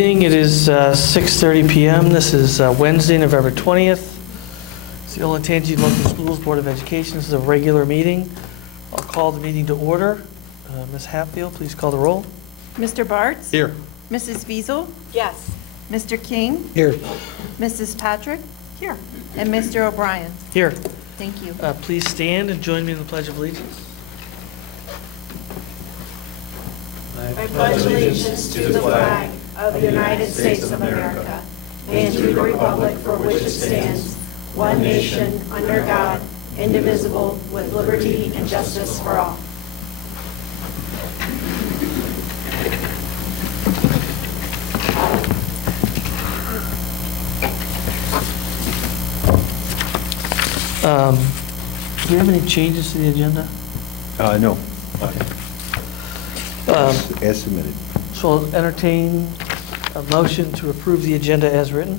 It is 6:30 p.m. This is Wednesday, November 20th. It's the Olentangy Local Schools Board of Education. This is a regular meeting. I'll call the meeting to order. Ms. Hatfield, please call the roll. Mr. Bartz? Here. Mrs. Fiesel? Yes. Mr. King? Here. Mrs. Patrick? Here. And Mr. O'Brien? Here. Thank you. Please stand and join me in the Pledge of Allegiance. I pledge allegiance to the flag of the United States of America and to the republic for which it stands, one nation, under God, indivisible, with liberty and justice for all. Do we have any changes to the agenda? No. Okay. As submitted. So I'll entertain a motion to approve the agenda as written.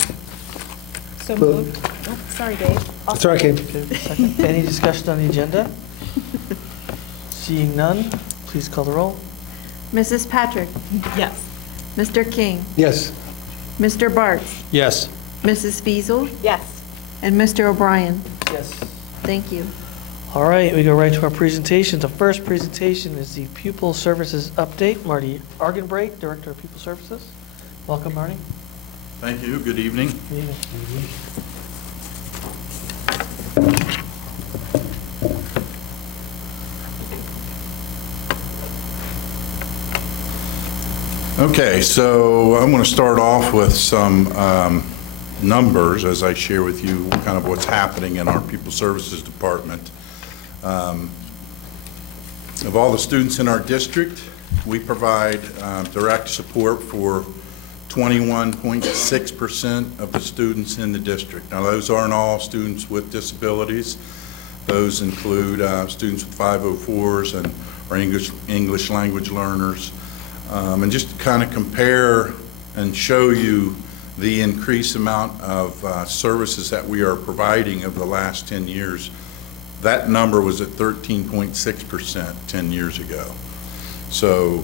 So moved. Oh, sorry, Dave. It's all right, Kate. Okay, second. Any discussion on the agenda? Seeing none, please call the roll. Mrs. Patrick? Yes. Mr. King? Yes. Mr. Bartz? Yes. Mrs. Fiesel? Yes. And Mr. O'Brien? Yes. Thank you. All right, we go right to our presentations. The first presentation is the Pupil Services Update. Marty Argenbright, Director of Pupil Services. Welcome, Marty. Thank you. Good evening. Good evening. Okay, so I'm going to start off with some numbers as I share with you kind of what's happening in our Pupil Services Department. Of all the students in our district, we provide direct support for 21.6% of the students in the district. Now, those aren't all students with disabilities. Those include students with 504s and our English language learners. And just to kind of compare and show you the increased amount of services that we are providing over the last 10 years, that number was at 13.6% 10 years ago. So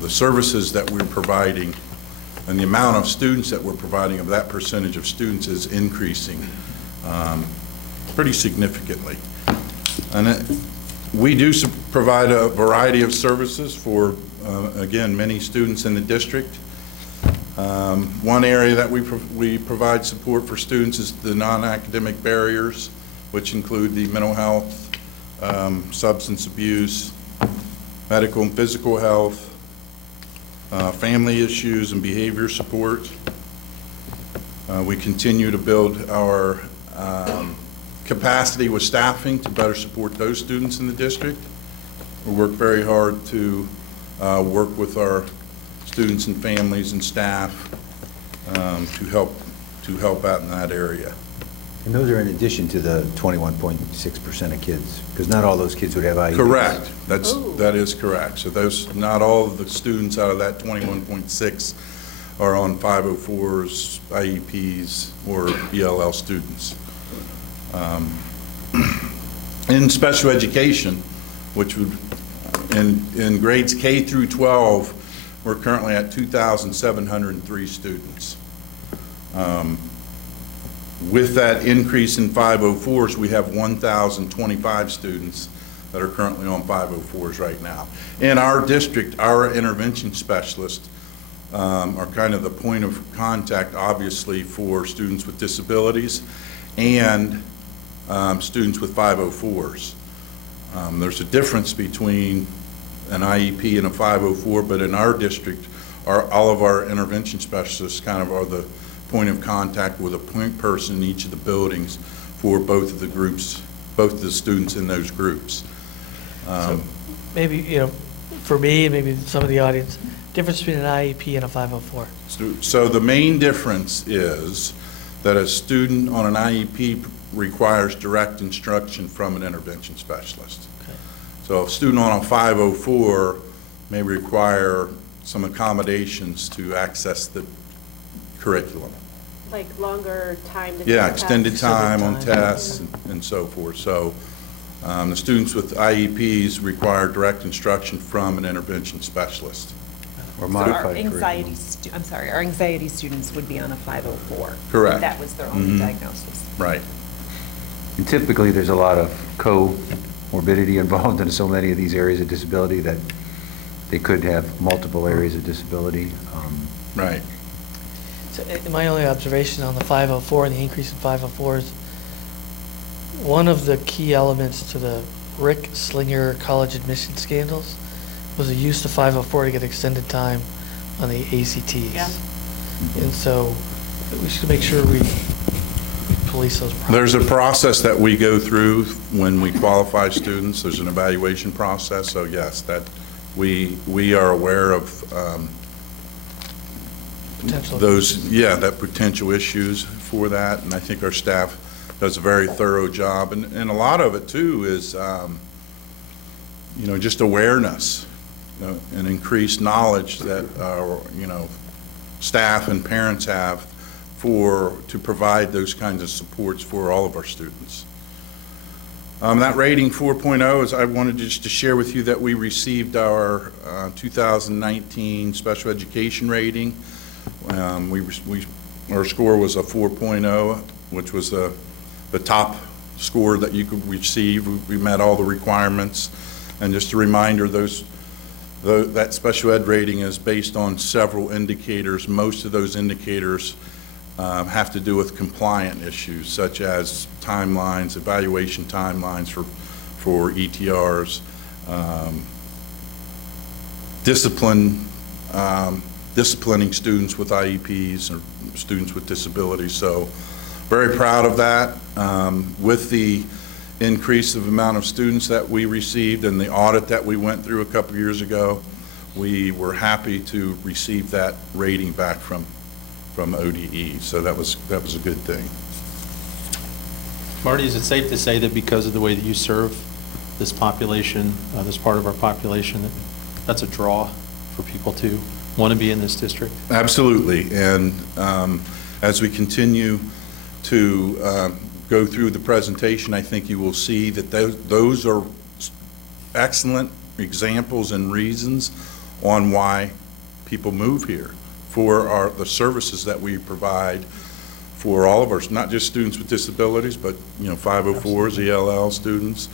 the services that we're providing and the amount of students that we're providing of that percentage of students is increasing pretty significantly. And we do provide a variety of services for, again, many students in the district. One area that we provide support for students is the non-academic barriers, which include the mental health, substance abuse, medical and physical health, family issues and behavior support. We continue to build our capacity with staffing to better support those students in the district. We work very hard to work with our students and families and staff to help out in that area. And those are in addition to the 21.6% of kids, because not all those kids would have IEPs. Correct. That is correct. So those, not all of the students out of that 21.6 are on 504s, IEPs, or ELL students. In special education, which would, in grades K through 12, we're currently at 2,703 students. With that increase in 504s, we have 1,025 students that are currently on 504s right now. In our district, our intervention specialists are kind of the point of contact, obviously, for students with disabilities and students with 504s. There's a difference between an IEP and a 504, but in our district, all of our intervention specialists kind of are the point of contact with a point person in each of the buildings for both of the groups, both of the students in those groups. So maybe, for me and maybe some of the audience, difference between an IEP and a 504. So the main difference is that a student on an IEP requires direct instruction from an intervention specialist. Okay. So a student on a 504 may require some accommodations to access the curriculum. Like longer time to Yeah, take extended tests. time on Extended time. tests and so forth. So the students with IEPs require direct instruction from an intervention specialist. Or So modified our curriculum. our anxiety students would be on a 504. Correct. If that was their only Mhm. diagnosis. Right. And typically, there's a lot of comorbidity involved in so many of these areas of disability that they could have multiple areas of disability. Right. So, my only observation on the 504 and the increase in 504s, one of the key elements to the Rick Slinger college admission scandals was the use of 504 to get extended time on the ACTs. Yeah. And so we should make sure we police those problems. There's a process that we go through when we qualify students. There's an evaluation process. So yes, that we are aware of Potential. that potential issues for that. And I think our staff does a very thorough job. And a lot of it too is, just awareness, and increased knowledge that our, staff and parents have to provide those kinds of supports for all of our students. That rating 4.0 is, I wanted just to share with you that we received our 2019 special education rating. Our score was a 4.0, which was the top score that you could receive. We met all the requirements. And just a reminder, that special ed rating is based on several indicators. Most of those indicators have to do with compliant issues, such as timelines, evaluation timelines for ETRs, disciplining students with IEPs or students with disabilities. So very proud of that. With the increase of amount of students that we received and the audit that we went through a couple years ago, we were happy to receive that rating back from ODE. So that was a good thing. Marty, is it safe to say that because of the way that you serve this population, this part of our population, that's a draw for people to want to be in this district? Absolutely. And as we continue to go through the presentation, I think you will see that those are excellent examples and reasons on why people move here, for the services that we provide for all of our, not just students with disabilities, but 504s, ELL students.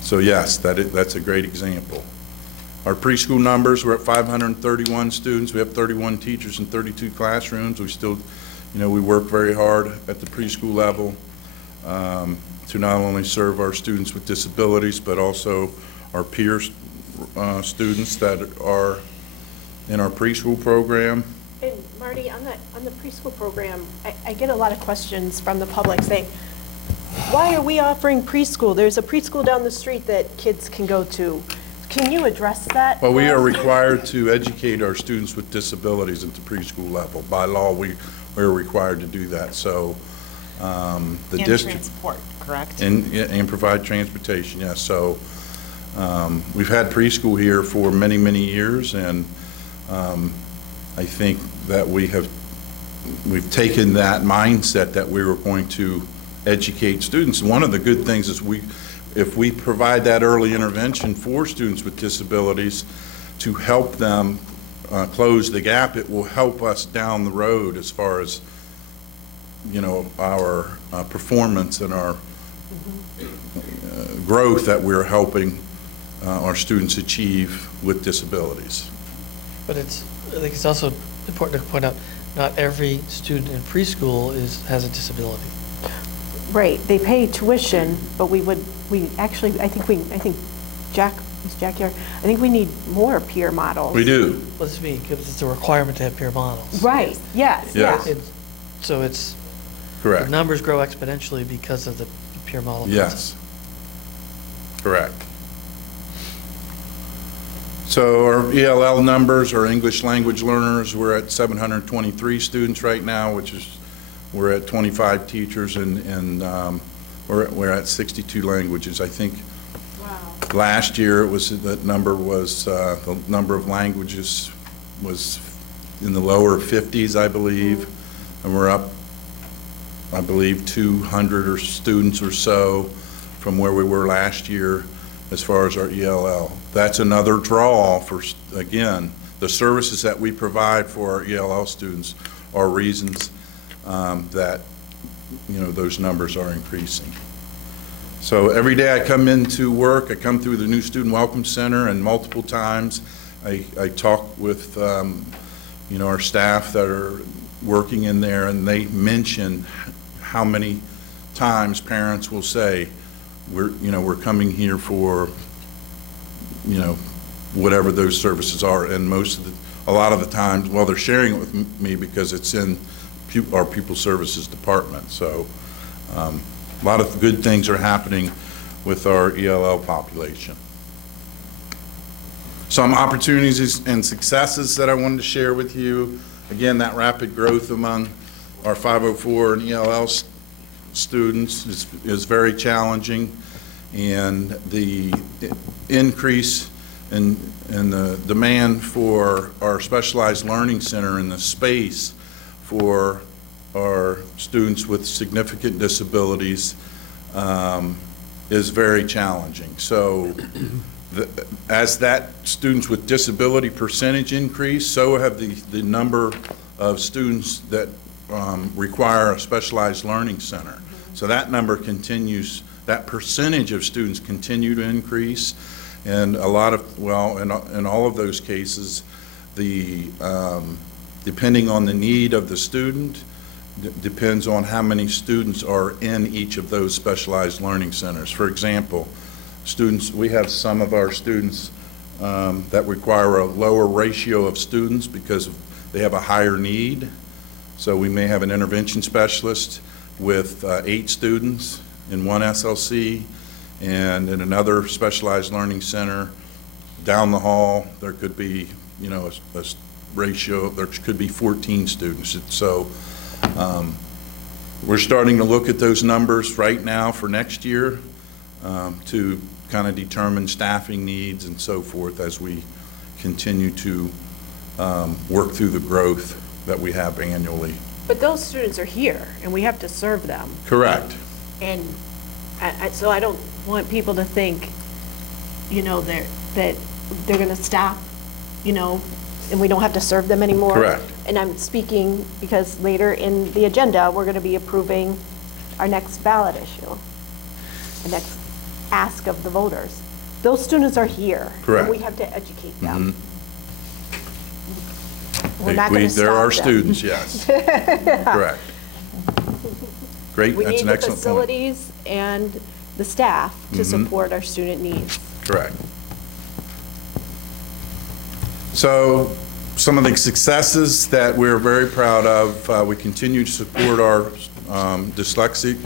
So yes, that's a great example. Our preschool numbers, we're at 531 students. We have 31 teachers in 32 classrooms. We still, we work very hard at the preschool level to not only serve our students with disabilities, but also our peer students that are in our preschool program. And Marty, on the preschool program, I get a lot of questions from the public saying, why are we offering preschool? There's a preschool down the street that kids can go to. Can you address that? Well, we are required to educate our students with disabilities at the preschool level. By law, we're required to do that. So the district. Transport, correct? And provide transportation, yes. So we've had preschool here for many, many years, and I think that we've taken that mindset that we were going to educate students. One of the good things is if we provide that early intervention for students with disabilities to help them close the gap, it will help us down the road as far as our performance and our growth that we're helping our students achieve with disabilities. But I think it's also important to point out, not every student in preschool has a disability. Right, they pay tuition, but I think Jack here, I think we need more peer models. We do. What does it mean? Because it's a requirement to have peer models. Right, yes, Yes. yeah. So the Correct. numbers grow exponentially because of the peer model. Yes. Correct. So our ELL numbers, our English language learners, we're at 723 students right now, we're at 25 teachers, and we're at 62 languages. I think last year the number of languages was in the lower 50s, I believe, and we're up, I believe, 200 students or so from where we were last year as far as our ELL. That's another draw for, again, the services that we provide for our ELL students are reasons that, those numbers are increasing. So every day I come into work, I come through the new Student Welcome Center, and multiple times I talk with, our staff that are working in there, and they mention how many times parents will say, we're coming here for, whatever those services are, and a lot of the times, well, they're sharing it with me because it's in our Pupil Services Department. So a lot of good things are happening with our ELL population. Some opportunities and successes that I wanted to share with you. Again, that rapid growth among our 504 and ELL students is very challenging, and the increase in the demand for our specialized learning center and the space for our students with significant disabilities is very challenging. So as that students with disability percentage increase, so have the number of students that require a specialized learning center. So that number continues, that percentage of students continue to increase, and a lot of, well, in all of those cases, depending on the need of the student, depends on how many students are in each of those specialized learning centers. For example, we have some of our students that require a lower ratio of students because they have a higher need. So we may have an intervention specialist with 8 students in one SLC, and in another specialized learning center down the hall, there could be, a ratio, there could be 14 students. So we're starting to look at those numbers right now for next year to kind of determine staffing needs and so forth as we continue to work through the growth that we have annually. But those students are here, and we have to serve them. Correct. And so I don't want people to think, that they're going to stop, and we don't have to serve them anymore. Correct. And I'm speaking because later in the agenda, we're going to be approving our next ballot issue, the next ask of the voters. Those students are here. Correct. And we have to educate them. Mm-hmm. We're not going to stop There are them. students, yes. Correct. Great, We that's need an the excellent point. facilities and the staff to support our student needs. Correct. So some of the successes that we're very proud of, we continue to support our dyslexic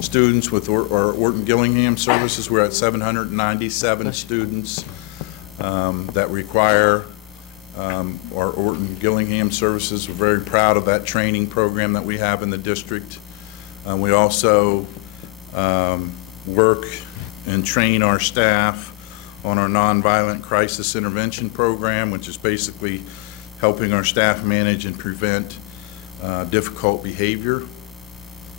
students with our Orton-Gillingham services. We're at 797 students that require our Orton-Gillingham services. We're very proud of that training program that we have in the district. We also work and train our staff on our nonviolent crisis intervention program, which is basically helping our staff manage and prevent difficult behavior.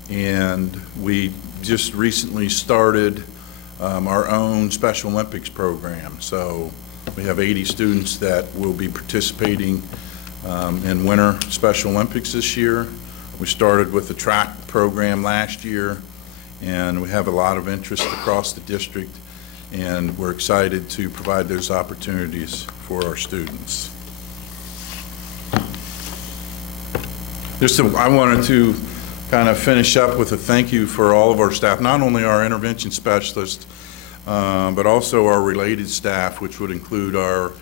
And we just recently started our own Special Olympics program. So we have 80 students that will be participating in Winter Special Olympics this year. We started with the track program last year, and we have a lot of interest across the district, and we're excited to provide those opportunities for our students. I wanted to kind of finish up with a thank you for all of our staff, not only our intervention specialists, but also our related staff, which would include our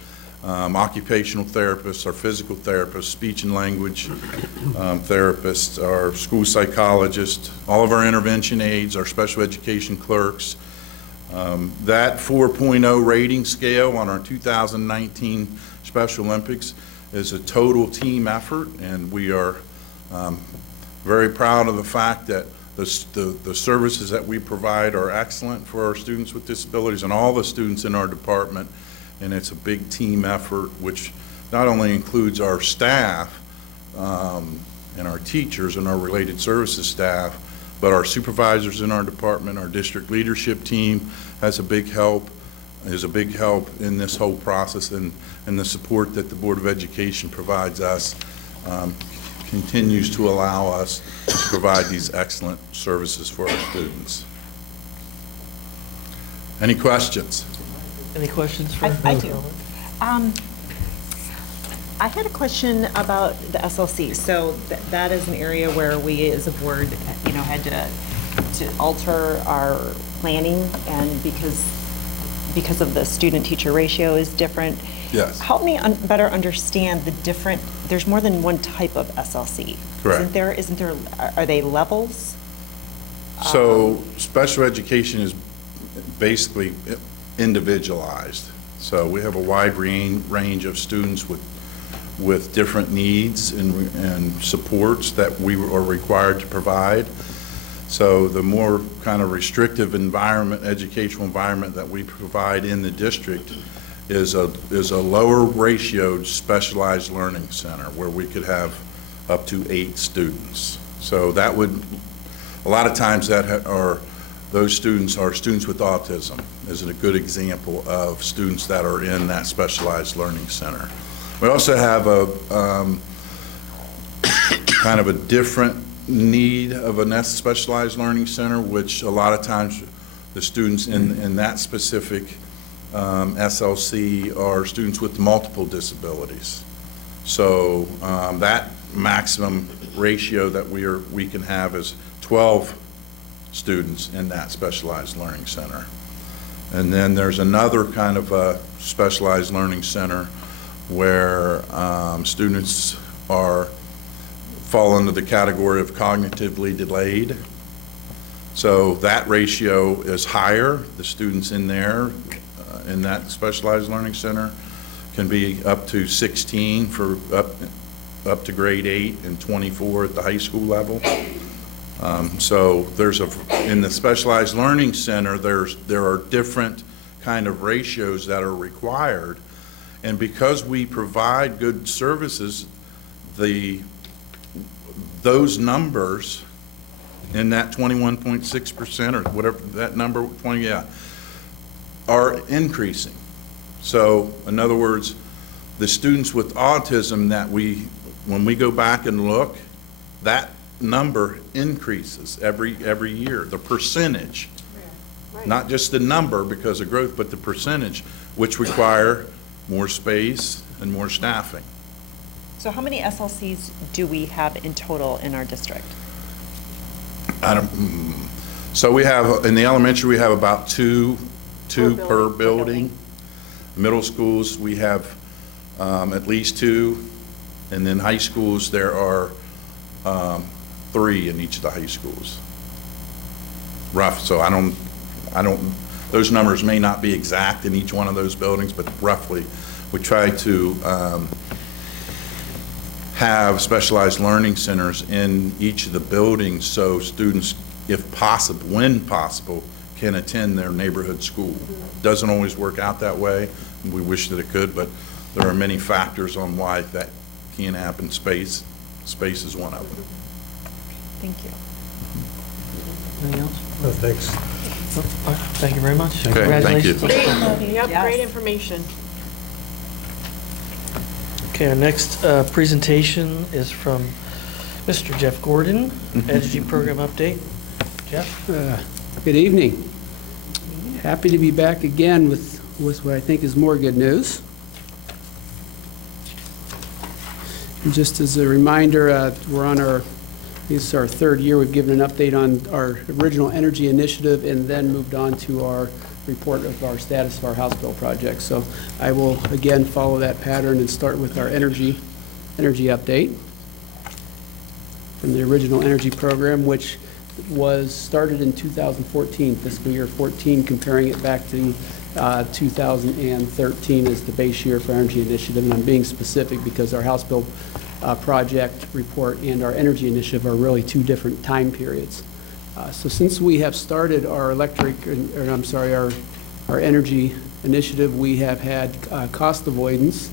occupational therapists, our physical therapists, speech and language therapists, our school psychologists, all of our intervention aides, our special education clerks. That 4.0 rating scale on our 2019 Special Olympics is a total team effort, and we are very proud of the fact that the services that we provide are excellent for our students with disabilities and all the students in our department, and it's a big team effort, which not only includes our staff and our teachers and our related services staff, but our supervisors in our department, our district leadership team has a big help. is a big help in this whole process, and the support that the Board of Education provides us continues to allow us to provide these excellent services for our students. Any questions? Any questions for? I do. I had a question about the SLC. So that is an area where we as a board, had to alter our planning, and because of the student-teacher ratio is different. Yes. Help me better understand the different, there's more than one type of SLC. Correct. Isn't there, are they levels? So special education is basically individualized. So we have a wide range of students with different needs and supports that we are required to provide. So the more kind of restrictive environment, educational environment that we provide in the district is a lower ratioed specialized learning center where we could have up to 8 students. So that would, a lot of times those students are students with autism, is a good example of students that are in that specialized learning center. We also have a kind of a different need of a specialized learning center, which a lot of times the students in that specific SLC are students with multiple disabilities. So that maximum ratio that we can have is 12 students in that specialized learning center. And then there's another kind of a specialized learning center where students fall under the category of cognitively delayed. So that ratio is higher. The students in there, in that specialized learning center, can be up to 16 for up to grade 8 and 24 at the high school level. So in the specialized learning center, there are different kind of ratios that are required. And because we provide good services, those numbers in that 21.6% or whatever that number, 20, yeah, are increasing. So in other words, the students with autism that when we go back and look, that number increases every year, the percentage, Right. not just the number because of growth, but the percentage, which require more space and more staffing. So how many SLCs do we have in total in our district? So we have, in the elementary, we have about two per building. building. Middle schools, we have at least 2, and then high schools, there are 3 in each of the high schools. Rough, so I don't, those numbers may not be exact in each one of those buildings, but roughly, we try to have specialized learning centers in each of the buildings so students, if possible, when possible, can attend their neighborhood school. Doesn't always work out that way. We wish that it could, but there are many factors on why that can't happen. Space is one of them. Thank you. Anything else? No, thanks. All right, thank you very much. Okay, thank you. Congratulations. Yep, Yes. great information. Okay, our next presentation is from Mr. Jeff Gordon, Energy Program Update. Jeff? Good evening. Happy to be back again with what I think is more good news. And just as a reminder, we're on this is our 3rd year. We've given an update on our original energy initiative and then moved on to our report of our status of our House bill project. So I will again follow that pattern and start with our energy update from the original energy program, which was started in 2014, fiscal year 14, comparing it back to 2013 as the base year for energy initiative. And I'm being specific because our House bill project report and our energy initiative are really 2 different time periods. So since we have started our our energy initiative, we have had cost avoidance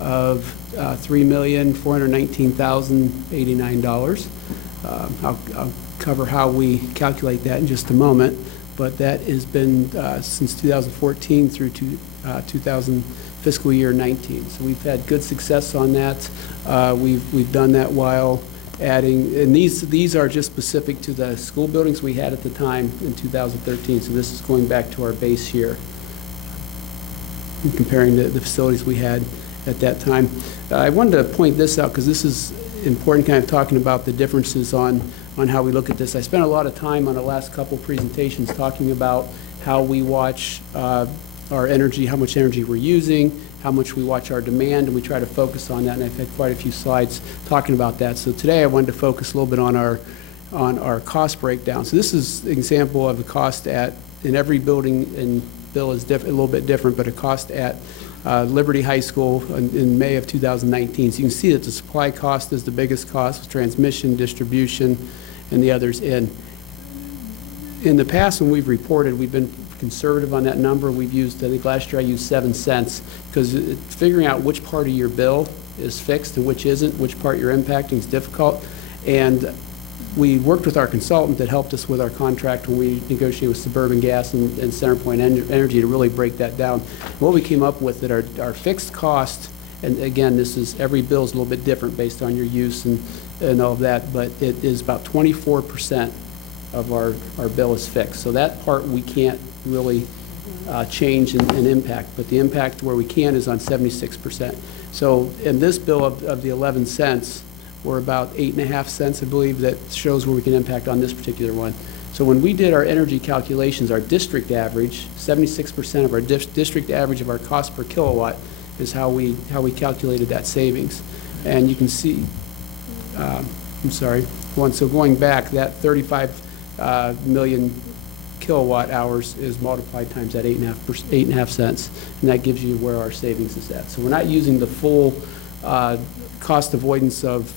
of $3,419,089. I'll cover how we calculate that in just a moment. but that has been since 2014 through to 2000 fiscal year 19. So we've had good success on that. We've done that while adding, and these are just specific to the school buildings we had at the time in 2013. So this is going back to our base year, comparing the facilities we had at that time. I wanted to point this out because this is important, kind of talking about the differences on how we look at this. I spent a lot of time on the last couple presentations talking about how we watch our energy, how much energy we're using, how much we watch our demand, and we try to focus on that, and I've had quite a few slides talking about that. So today I wanted to focus a little bit on our cost breakdown. So this is an example of the cost in every building, and bill is a little bit different, but a cost at Liberty High School in May of 2019. So you can see that the supply cost is the biggest cost, with transmission, distribution, and the others in. In the past, when we've reported, we've been conservative on that number. We've used, I think last year I used 7 cents, because figuring out which part of your bill is fixed and which isn't, which part you're impacting is difficult. And we worked with our consultant that helped us with our contract when we negotiated with Suburban Gas and CenterPoint Energy to really break that down. What we came up with that our fixed cost, and again, this is, every bill is a little bit different based on your use and all of that, but it is about 24% of our bill is fixed. So that part we can't really change and impact, but the impact where we can is on 76%. So in this bill of the 11 cents, we're about 8.5 cents, I believe, that shows where we can impact on this particular one. So when we did our energy calculations, our district average, 76% of our district average of our cost per kilowatt is how we calculated that savings. And you can see, so going back, that 35 million kilowatt hours is multiplied times that 8.5 cents, and that gives you where our savings is at. So we're not using the full cost avoidance of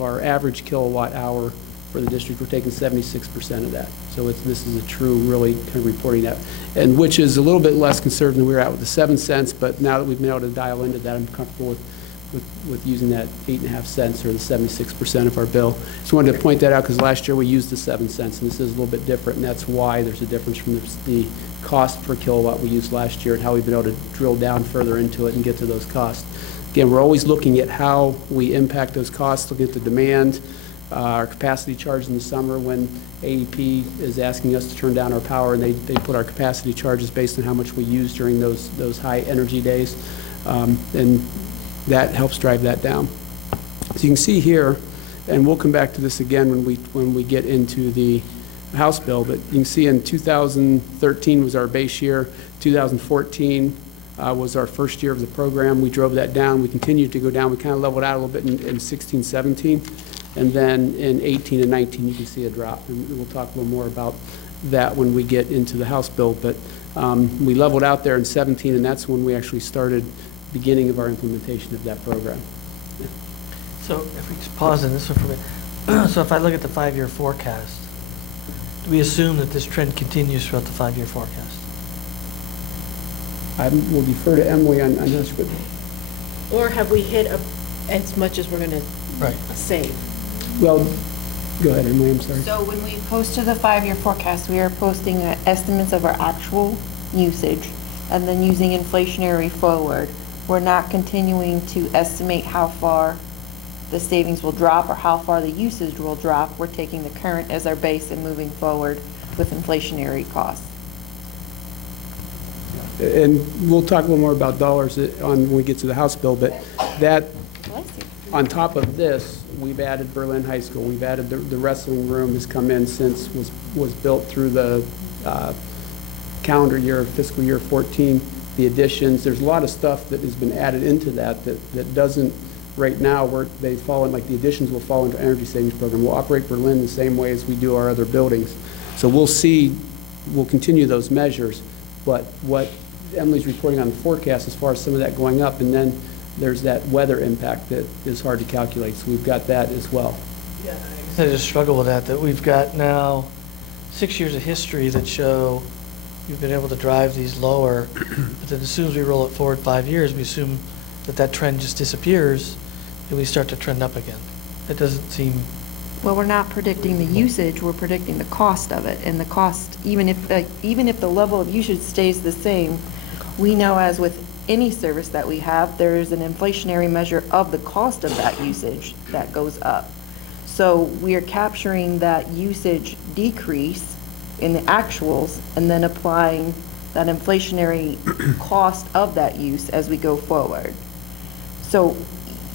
our average kilowatt hour for the district. We're taking 76% of that. So this is a true, really kind of reporting that, and which is a little bit less conservative than we were at with the 7 cents, but now that we've been able to dial into that, I'm comfortable with using that 8.5 cents or the 76% of our bill. Just wanted to point that out because last year we used the 7 cents, and this is a little bit different, and that's why there's a difference from the cost per kilowatt we used last year and how we've been able to drill down further into it and get to those costs. Again, we're always looking at how we impact those costs, looking at the demand, our capacity charge in the summer when AEP is asking us to turn down our power, and they put our capacity charges based on how much we use during those high energy days, and that helps drive that down. So you can see here, and we'll come back to this again when we get into the House bill, but you can see in 2013 was our base year, 2014 was our first year of the program. We drove that down. We continued to go down. We kind of leveled out a little bit in 16, 17. And then in 18 and 19, you can see a drop. And we'll talk a little more about that when we get into the House bill. But we leveled out there in 17, and that's when we actually started beginning of our implementation of that program. Yeah. So if we just pause on this one for a minute. So if I look at the 5-year forecast, do we assume that this trend continues throughout the 5-year forecast? I will defer to Emily on this. But Or have we hit as much as we're going to save? well, go ahead, Emily, I'm sorry. So when we post to the 5-year forecast, we are posting estimates of our actual usage and then using inflationary forward. We're not continuing to estimate how far the savings will drop or how far the usage will drop. We're taking the current as our base and moving forward with inflationary costs. And we'll talk a little more about dollars when we get to the House bill, but that, on top of this, we've added Berlin High School. We've added the wrestling room has come in since was built through the calendar year, fiscal year 14, the additions. There's a lot of stuff that has been added into that doesn't right now, they fall in, like the additions will fall into energy savings program. We'll operate Berlin the same way as we do our other buildings. So we'll continue those measures, but what Emily's reporting on the forecast as far as some of that going up, and then there's that weather impact that is hard to calculate. So we've got that as well. Yeah, I just struggle with that we've got now 6 years of history that show we've been able to drive these lower, but then as soon as we roll it forward 5 years, we assume that trend just disappears and we start to trend up again. It doesn't seem Well, we're not predicting the usage, we're predicting the cost of it. And the cost, even if the level of usage stays the same, we know, as with any service that we have, there is an inflationary measure of the cost of that usage that goes up. So we are capturing that usage decrease in the actuals and then applying that inflationary cost of that use as we go forward. So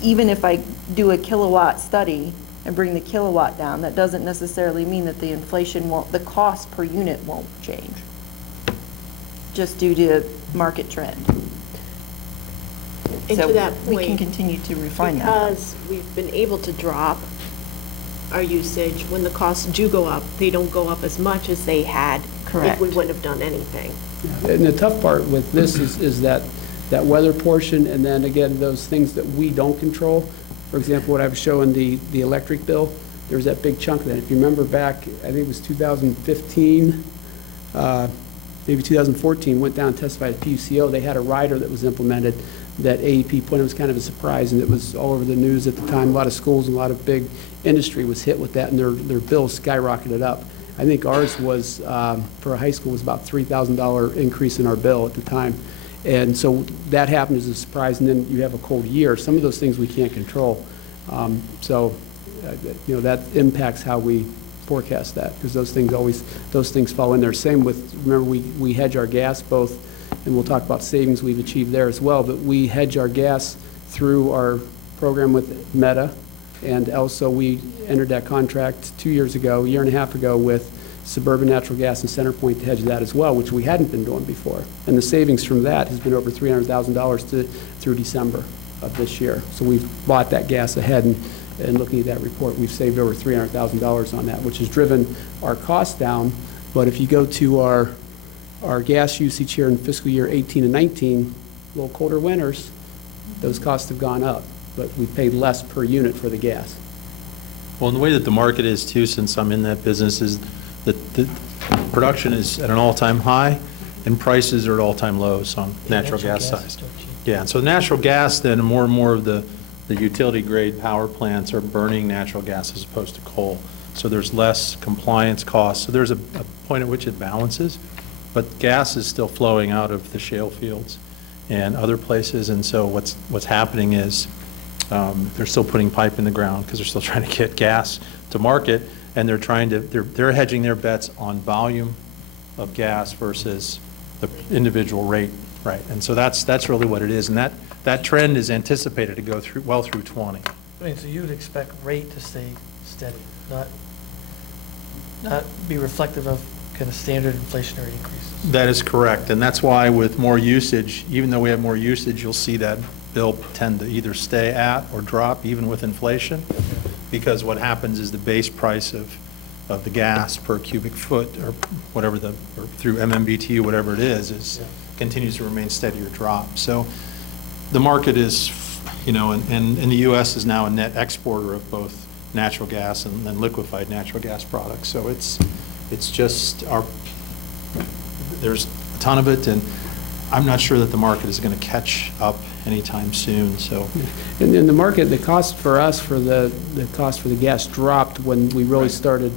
even if I do a kilowatt study and bring the kilowatt down, that doesn't necessarily mean that the cost per unit won't change, just due to market trend. And So to that we can point, continue to refine that. because we've been able to drop our usage, when the costs do go up, they don't go up as much as they had Correct. if we wouldn't have done anything. And the tough part with this is that weather portion, and then again, those things that we don't control. For example, what I was showing, the electric bill, there was that big chunk of that. If you remember back, I think it was 2015, maybe 2014, went down and testified at PUCO. They had a rider that was implemented that AEP put in. It was kind of a surprise, and it was all over the news at the time. A lot of schools and a lot of big industry was hit with that, and their bills skyrocketed up. I think ours was, for a high school, was about $3,000 increase in our bill at the time. And so that happened as a surprise, and then you have a cold year. Some of those things we can't control. That impacts how we forecast that, because those things fall in there. Same with, remember, we hedge our gas both, and we'll talk about savings we've achieved there as well, but we hedge our gas through our program with Meta, and also we entered that contract a year and a half ago with Suburban Natural Gas and CenterPoint to hedge that as well, which we hadn't been doing before. And the savings from that has been over $300,000 through December of this year. So we've bought that gas ahead, and looking at that report, we've saved over $300,000 on that, which has driven our costs down. But if you go to our gas usage here in fiscal year 18 and 19, a little colder winters, those costs have gone up, but we paid less per unit for the gas. Well, and the way that the market is too, since I'm in that business, is that the production is at an all-time high and prices are at all-time lows on natural gas side. Yeah, and so natural gas, then more and more of the utility grade power plants are burning natural gas as opposed to coal. So there's less compliance costs. So there's a point at which it balances, but gas is still flowing out of the shale fields and other places. And so what's happening is they're still putting pipe in the ground because they're still trying to get gas to market, and they're hedging their bets on volume of gas versus the individual rate, right? And so that's really what it is, and that trend is anticipated to go through well through 20. I mean, so you would expect rate to stay steady, not be reflective of kind of standard inflationary increases. That is correct, and that's why with more usage, even though we have more usage, you'll see that bill tend to either stay at or drop even with inflation, because what happens is the base price of the gas per cubic foot or whatever or through MMBTU, whatever it is continues to remain steady or drop. So the market is, and the U.S. is now a net exporter of both natural gas and liquefied natural gas products. So it's just there's a ton of it, and I'm not sure that the market is going to catch up anytime soon. So, and then the market, the cost for us for the cost for the gas dropped when we really started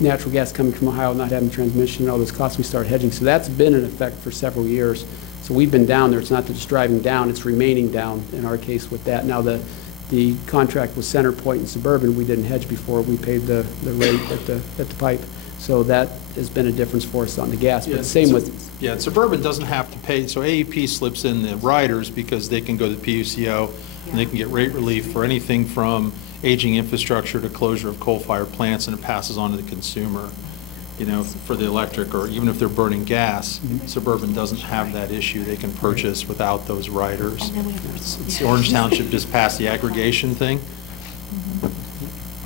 natural gas coming from Ohio, not having transmission, and all those costs, we started hedging. So that's been in effect for several years. So we've been down there. It's not that it's driving down, it's remaining down in our case with that. Now the contract with CenterPoint and Suburban, we didn't hedge before. We paid the rate at the pipe. So that has been a difference for us on the gas. But same with... Yeah, Suburban doesn't have to pay. So AEP slips in the riders because they can go to the PUCO and they can get rate relief for anything from aging infrastructure to closure of coal-fired plants, and it passes on to the consumer, for the electric, or even if they're burning gas. Suburban doesn't have that issue. They can purchase without those riders. Orange Township just passed the aggregation thing.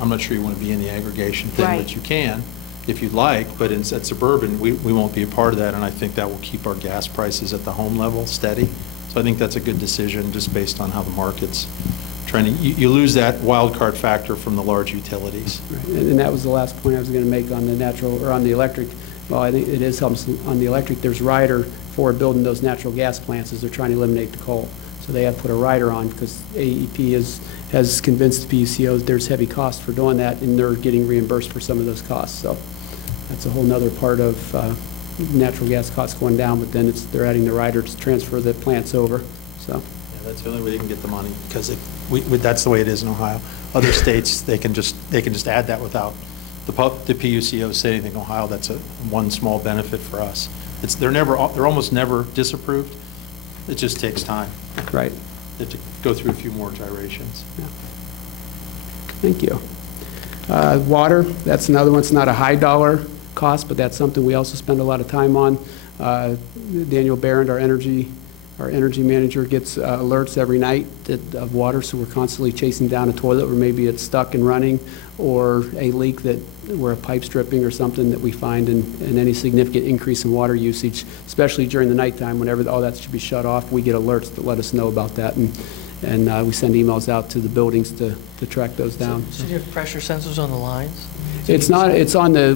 I'm not sure you want to be in the aggregation thing, Right. but you can if you'd like, but at Suburban, we won't be a part of that, and I think that will keep our gas prices at the home level steady. So I think that's a good decision just based on how the market's trending. You lose that wild card factor from the large utilities. Right. And that was the last point I was going to make on the natural, or on the electric. Well, I think it is helpful on the electric. There's rider for building those natural gas plants as they're trying to eliminate the coal. So they have put a rider on because AEP has convinced the PUCOs there's heavy cost for doing that, and they're getting reimbursed for some of those costs. So that's a whole nother part of natural gas costs going down, but then they're adding the rider to transfer the plants over. So Yeah, that's the only way they can get the money, because that's the way it is in Ohio. Other states, they can just add that without the PUCO say anything. In Ohio, that's one small benefit for us. They're almost never disapproved. It just takes time. right. They have to go through a few more gyrations. Yeah. Thank you. Water, that's another one. It's not a high dollar cost, but that's something we also spend a lot of time on. Daniel Barron, our energy manager, gets alerts every night of water, so we're constantly chasing down a toilet where maybe it's stuck and running, or a leak where a pipe's dripping or something that we find, and any significant increase in water usage, especially during the nighttime whenever all that should be shut off. We get alerts that let us know about that, and we send emails out to the buildings to track those down. So do you have pressure sensors on the lines? It's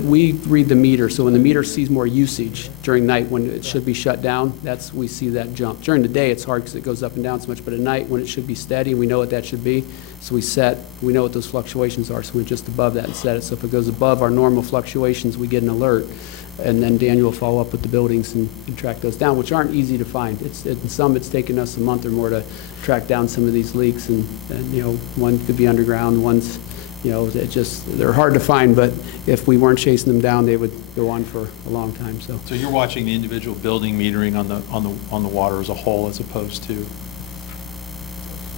we read the meter, so when the meter sees more usage during night when it should be shut down, we see that jump. During the day, it's hard because it goes up and down so much, but at night when it should be steady, we know what that should be, so we know what those fluctuations are, so we're just above that and set it. So if it goes above our normal fluctuations, we get an alert, and then Daniel will follow up with the buildings and track those down, which aren't easy to find. In some, it's taken us a month or more to track down some of these leaks, and one could be underground, one's they're hard to find, but if we weren't chasing them down, they would go on for a long time. So you're watching the individual building metering on the water as a whole, as opposed to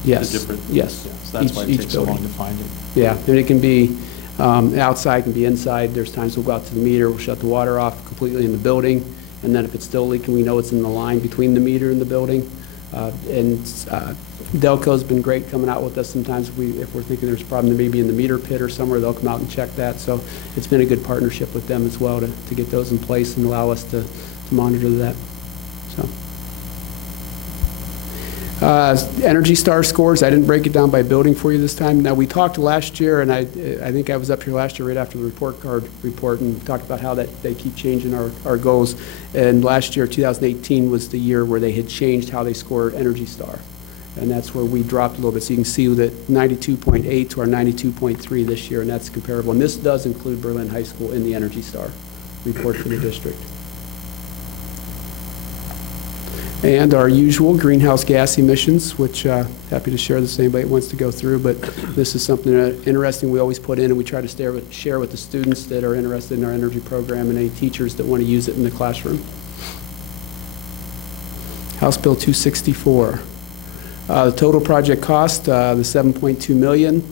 yes, the different. yes. Yeah, so that's why it takes so long to find it. Yeah, and it can be outside, can be inside. There's times we'll go out to the meter, we'll shut the water off completely in the building, and then if it's still leaking, we know it's in the line between the meter and the building. Delco's been great coming out with us sometimes if we're thinking there's a problem maybe in the meter pit or somewhere, they'll come out and check that. So it's been a good partnership with them as well to get those in place and allow us to monitor that. So Energy Star scores, I didn't break it down by building for you this time. Now, we talked last year, and I think I was up here last year right after the report card report, and talked about how they keep changing our goals. And last year, 2018, was the year where they had changed how they scored Energy Star. And that's where we dropped a little bit. So you can see that 92.8 to our 92.3 this year, and that's comparable. And this does include Berlin High School in the Energy Star report for the district. And our usual greenhouse gas emissions, which happy to share this if anybody wants to go through, but this is something interesting we always put in, and we try to share with the students that are interested in our energy program and any teachers that want to use it in the classroom. House Bill 264. The total project cost, the $7.2 million.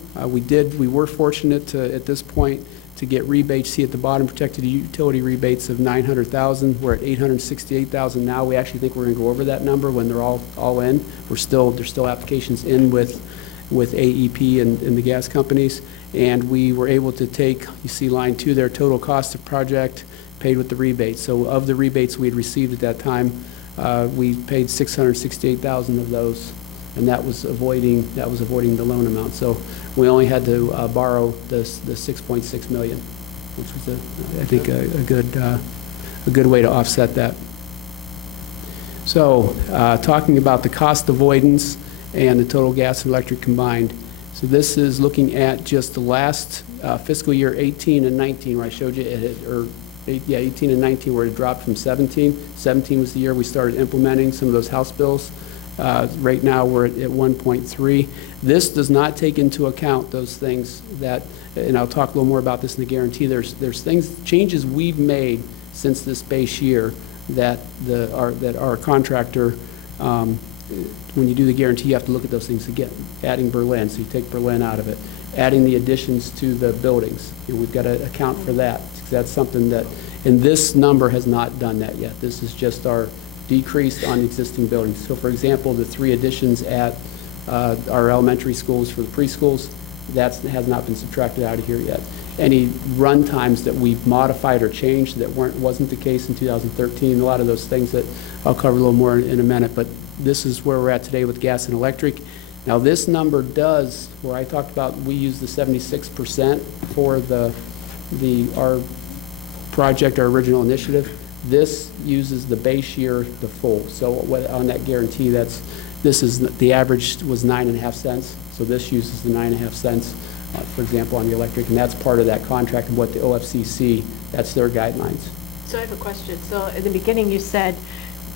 We were fortunate at this point to get rebates. See at the bottom, protected utility rebates of $900,000. We're at $868,000 now. We actually think we're going to go over that number when they're all in. There's still applications in with AEP and the gas companies, and we were able to take, you see line 2 there, total cost of project paid with the rebates. So of the rebates we had received at that time, we paid $668,000 of those. And that was avoiding the loan amount. So we only had to borrow the $6.6 million, which was I think a good way to offset that. So talking about the cost avoidance and the total gas and electric combined. So this is looking at just the last fiscal year 18 and 19, where I showed you 18 and 19 where it dropped from 17. 17 was the year we started implementing some of those House bills. Right now, we're at 1.3. This does not take into account those things that, and I'll talk a little more about this in the guarantee. There's changes we've made since this base year that our contractor, when you do the guarantee, you have to look at those things again. Adding Berlin, so you take Berlin out of it. Adding the additions to the buildings, we've got to account for that. That's something that, and this number has not done that yet. This is just our decreased on existing buildings. So for example, the 3 additions at our elementary schools for the preschools, that has not been subtracted out of here yet. Any run times that we've modified or changed that wasn't the case in 2013, a lot of those things that I'll cover a little more in a minute, but this is where we're at today with gas and electric. Now this number does, where I talked about we use the 76% for our project, our original initiative. This uses the base year, the full. So on that guarantee, that's This is, the average was 9.5 cents, so this uses the 9.5 cents, for example, on the electric, and that's part of that contract and what the OFCC, that's their guidelines. So I have a question. So in the beginning, you said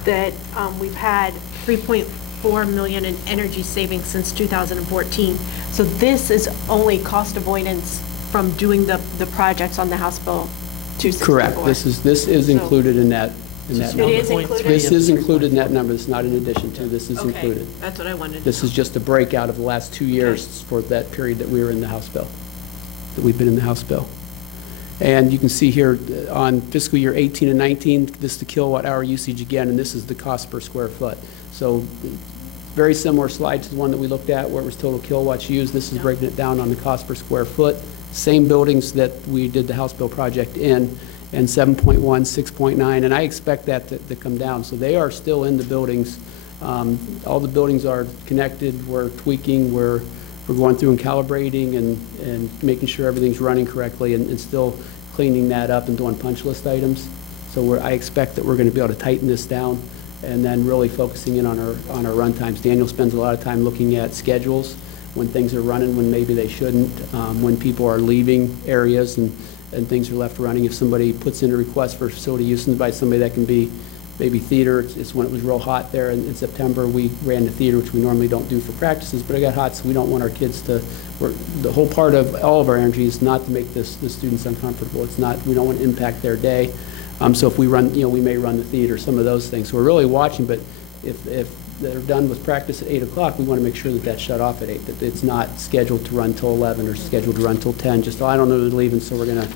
that we've had 3.4 million in energy savings since 2014. So this is only cost avoidance from doing the projects on the House Bill 264? Correct. This is included in that. It is included? This is included in that number. It's not in addition to. This is included. Okay, that's what I wanted to know. This is just a breakout of the last 2 years for that period that we were in the House bill, that we've been in the House bill. And you can see here on fiscal year 18 and 19, this is the kilowatt hour usage again, and this is the cost per square foot. So very similar slide to the one that we looked at where it was total kilowatts used. This is breaking it down on the cost per square foot. Same buildings that we did the House bill project in, and 7.1, 6.9, and I expect that to come down. So they are still in the buildings. All the buildings are connected. We're tweaking. We're going through and calibrating and making sure everything's running correctly and still cleaning that up and doing punch list items. So I expect that we're going to be able to tighten this down and then really focusing in on our run times. Daniel spends a lot of time looking at schedules, when things are running, when maybe they shouldn't, when people are leaving areas and things are left running. If somebody puts in a request for facility use by somebody, that can be maybe theater. It's when it was real hot there in September, we ran the theater, which we normally don't do for practices, but it got hot, so we don't want our kids to, the whole part of all of our energy is not to make the students uncomfortable. It's not, we don't want to impact their day. So if we run, we may run the theater, some of those things. So we're really watching, but if they're done with practice at 8 o'clock, we want to make sure that that's shut off at 8, that it's not scheduled to run till 11 or scheduled to run till 10. Just, I don't know they're leaving, so we're going to,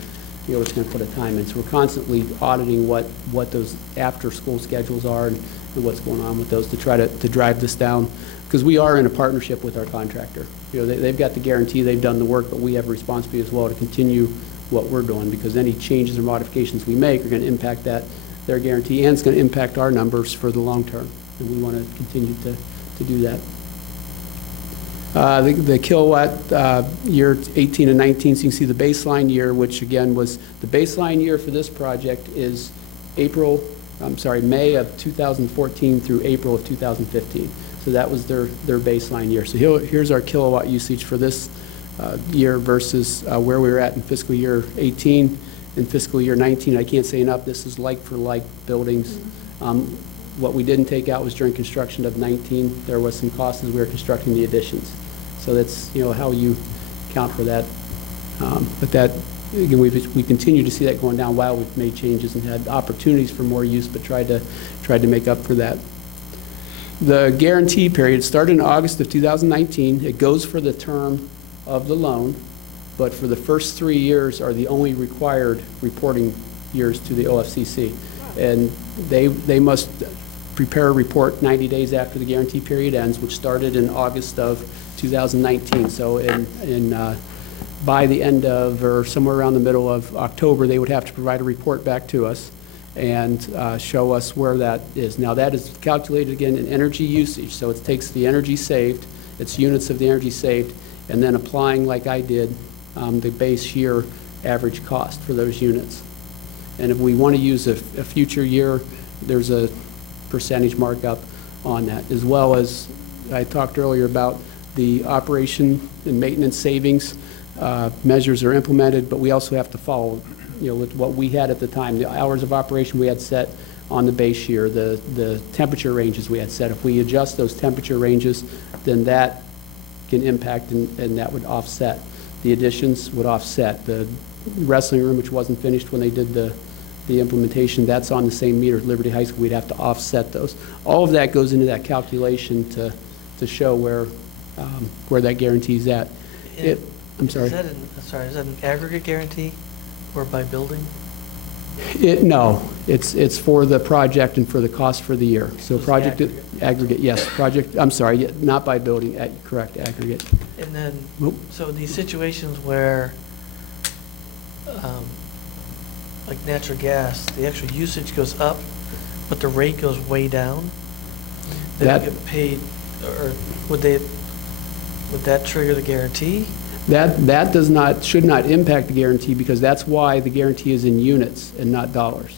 we're just going to put a time in. So we're constantly auditing what those after-school schedules are and what's going on with those to try to drive this down. Because we are in a partnership with our contractor. They've got the guarantee, they've done the work, but we have a responsibility as well to continue what we're doing, because any changes or modifications we make are going to impact their guarantee, and it's going to impact our numbers for the long term. And we want to continue to do that. The kilowatt year 18 and 19, so you can see the baseline year, which again was the baseline year for this project is May of 2014 through April of 2015. So that was their baseline year. So here's our kilowatt usage for this year versus where we were at in fiscal year 18 and fiscal year 19. I can't say enough, this is like for like buildings. What we didn't take out was during construction of 19, there was some costs as we were constructing the additions. So that's, how you account for that. But that, again, we continue to see that going down while we've made changes and had opportunities for more use, but tried to make up for that. The guarantee period started in August of 2019. It goes for the term of the loan, but for the first 3 years are the only required reporting years to the OFCC. And they must prepare a report 90 days after the guarantee period ends, which started in August of 2019. So by the end of, or somewhere around the middle of October, they would have to provide a report back to us and show us where that is. Now that is calculated again in energy usage. So it takes the energy saved, it's units of the energy saved, and then applying, like I did, the base year average cost for those units. And if we want to use a future year, there's a percentage markup on that, as well as I talked earlier about the operation and maintenance savings measures are implemented, but we also have to follow, with what we had at the time, the hours of operation we had set on the base year, the temperature ranges we had set. If we adjust those temperature ranges, then that can impact and that would offset. The additions would offset. The wrestling room, which wasn't finished when they did the implementation, that's on the same meter at Liberty High School. We'd have to offset those. All of that goes into that calculation to show where that guarantee is at. I'm sorry. Is that an aggregate guarantee or by building? No, it's for the project and for the cost for the year. So project aggregate, yes. Project, I'm sorry, not by building, correct, aggregate. And then, so these situations where, like natural gas, the actual usage goes up, but the rate goes way down, they don't get paid, or would that trigger the guarantee? That should not impact the guarantee, because that's why the guarantee is in units and not dollars.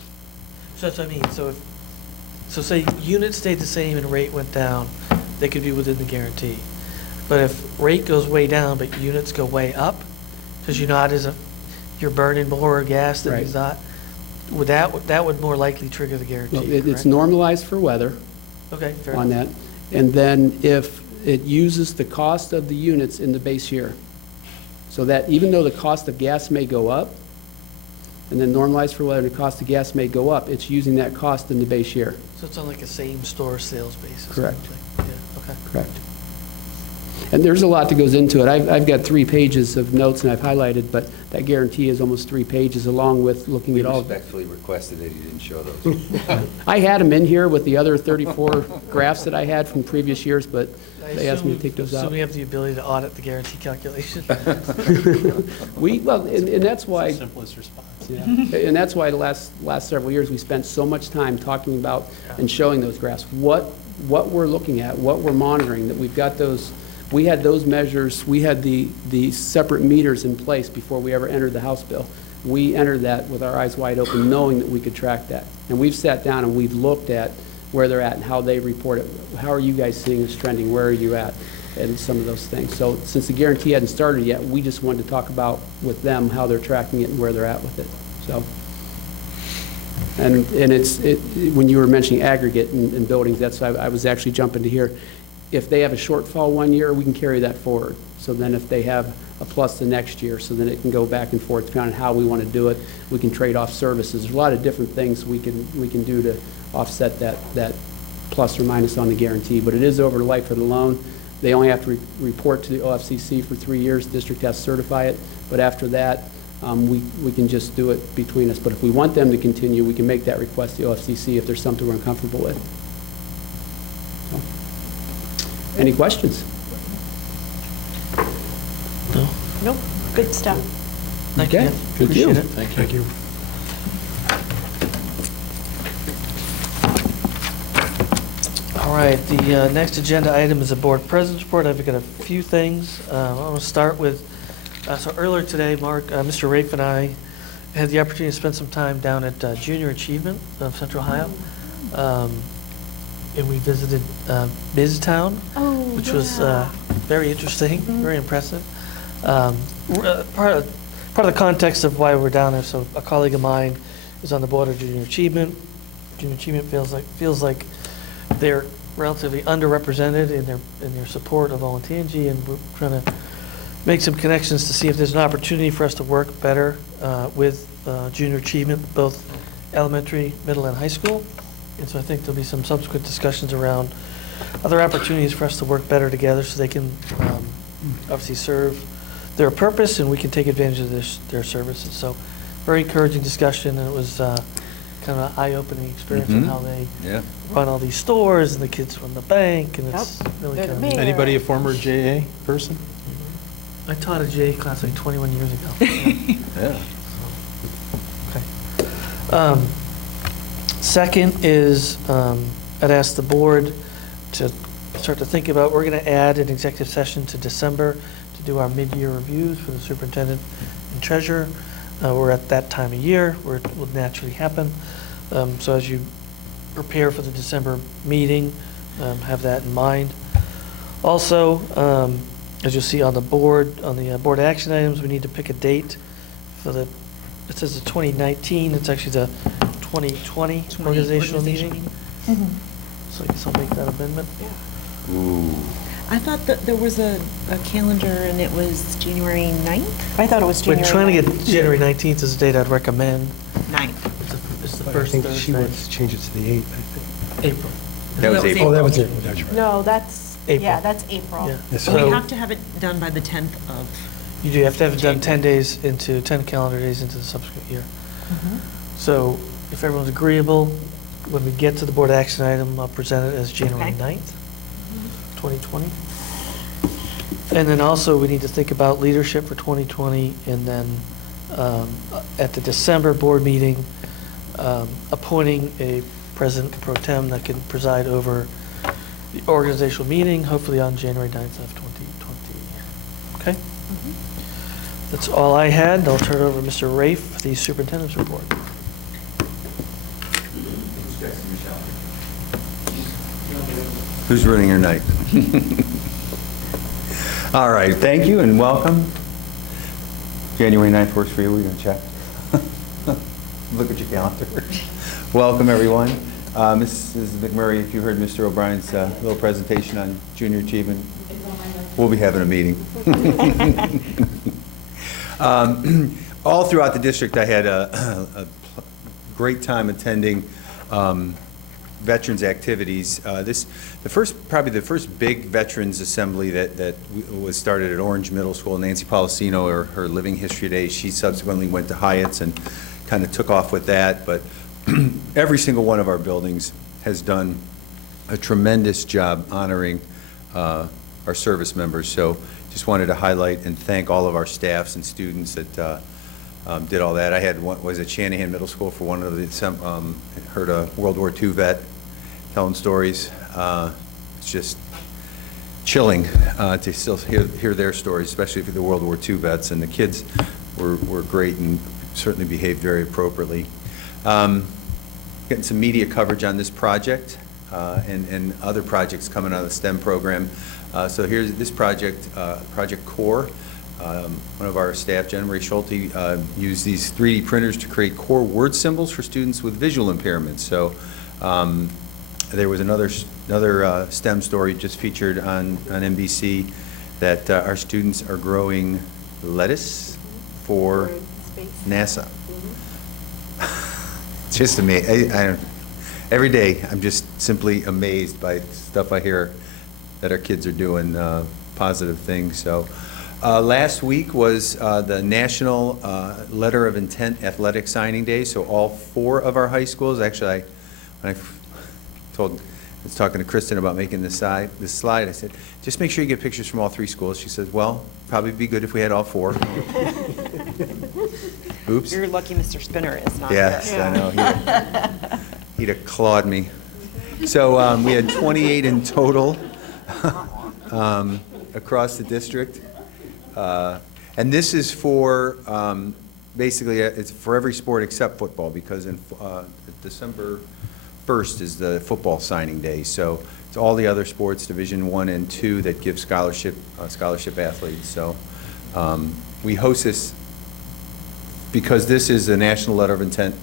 So that's what I mean. So say units stayed the same and rate went down, they could be within the guarantee. But if rate goes way down, but units go way up, because you're burning more gas than you Right. thought, that would more likely trigger the guarantee, Well, correct? it's normalized for weather Okay, fair on enough. that. And then if it uses the cost of the units in the base year, so that even though the cost of gas may go up, and then normalized for weather, the cost of gas may go up, it's using that cost in the base year. So it's on like a same-store sales basis? Correct. Yeah, okay. Correct. And there's a lot that goes into it. I've got 3 pages of notes and I've highlighted, but that guarantee is almost 3 pages along with looking We at all. respectfully requested that you didn't show those. I had them in here with the other 34 graphs that I had from previous years, but they asked me to take those So out. we have the ability to audit the guarantee calculation? And that's why, Simplest response. yeah, and that's why the last several years, we spent so much time talking about and showing those graphs, what we're looking at, what we're monitoring, that we've got those. We had those measures, we had the separate meters in place before we ever entered the House bill. We entered that with our eyes wide open, knowing that we could track that. And we've sat down and we've looked at where they're at and how they report it. How are you guys seeing this trending? Where are you at? And some of those things. So since the guarantee hadn't started yet, we just wanted to talk about with them how they're tracking it and where they're at with it. So, and when you were mentioning aggregate in buildings, that's why I was actually jumping to here. If they have a shortfall one year, we can carry that forward. So then if they have a plus the next year, so then it can go back and forth, depending on how we want to do it. We can trade off services. There's a lot of different things we can do to offset that plus or minus on the guarantee, but it is over the life of the loan. They only have to report to the OFCC for 3 years. The district has to certify it, but after that, we can just do it between us. But if we want them to continue, we can make that request to the OFCC if there's something we're uncomfortable with. So. Any questions? No? Nope, good stuff. Thank you. Okay, thank you. Appreciate it. Thank you. All right, the next agenda item is a board president's report. I've got a few things. I'm going to start with, so earlier today, Mr. Rafe and I had the opportunity to spend some time down at Junior Achievement of Central Ohio. And we visited Biztown, which was very interesting, very impressive. Part of the context of why we're down there, so a colleague of mine is on the board of Junior Achievement. Junior Achievement feels like they're relatively underrepresented in their support of Olentangy, and we're trying to make some connections to see if there's an opportunity for us to work better with Junior Achievement, both elementary, middle, and high school. And so I think there'll be some subsequent discussions around other opportunities for us to work better together so they can obviously serve their purpose and we can take advantage of their services. So very encouraging discussion, and it was kind of an eye-opening experience on how they run all these stores and the kids run the bank, and it's really They're kind the of mayor. Anybody a former JA person? I taught a JA class like 21 years ago. Yeah. Okay. Second is, I'd ask the board to start to think about, we're going to add an executive session to December to do our mid-year reviews for the superintendent and treasurer. We're at that time of year where it will naturally happen. So as you prepare for the December meeting, have that in mind. Also, as you'll see on the board action items, we need to pick a date for it says the 2019, it's actually the 2020 organizational meeting. So I guess I'll make that amendment. Ooh. I thought that there was a calendar and it was January 9th? I thought it was We're January. trying to 9th. get January 19th as a date I'd recommend. 9th. It's the I first think she Thursday, wants to change it to the 8th, I think. April. That was April. Oh, that was it, that's right. No, that's, April. yeah, that's April. Yeah. Yes, So we So have to have it done by the 10th of, you do have to have it done 10 calendar days into the subsequent year. So if everyone's agreeable, when we get to the board action item, I'll present it as January Okay. 9th, 2020. And then also, we need to think about leadership for 2020, and then at the December board meeting, appointing a president pro tem that can preside over the organizational meeting, hopefully on January 9th of 2020. Okay? That's all I had. I'll turn it over to Mr. Rafe for the superintendent's report. Who's running your night? All right, thank you and welcome. January 9th works for you, we're going to check. Look at your calendar. Welcome, everyone. Mrs. McMurray, if you heard Mr. O'Brien's little presentation on junior achievement, we'll be having a meeting. All throughout the district, I had a great time attending veterans activities. Probably the first big veterans assembly that was started at Orange Middle School. Nancy Policino, her living history days, she subsequently went to Hyatt's and kind of took off with that. But every single one of our buildings has done a tremendous job honoring our service members. So just wanted to highlight and thank all of our staffs and students that did all that. I had was at Shanahan Middle School for one of the, heard a World War II vet telling stories. It's just chilling to still hear their stories, especially for the World War II vets. And the kids were great and certainly behaved very appropriately. Getting some media coverage on this project and other projects coming out of the STEM program. So here's this project, Project CORE. One of our staff, Jen Marie Schulte, used these 3D printers to create core word symbols for students with visual impairments. So there was another STEM story just featured on NBC that our students are growing lettuce for NASA. It's just amazing. Every day I'm just simply amazed by stuff I hear that our kids are doing, positive things. So last week was the National Letter of Intent Athletic Signing Day. So all 4 of our high schools, actually when I was talking to Kristen about making this slide, I said, just make sure you get pictures from all 3 schools. She says, well, probably be good if we had all 4. Oops. You're lucky Mr. Spinner is not Yes, here. I know. He'd have clawed me. So we had 28 in total across the district. And this is for, basically, it's for every sport except football, because in December 1st is the football signing day. So it's all the other sports, Division I and II, that give scholarship athletes. So we host this because this is a National Letter of Intent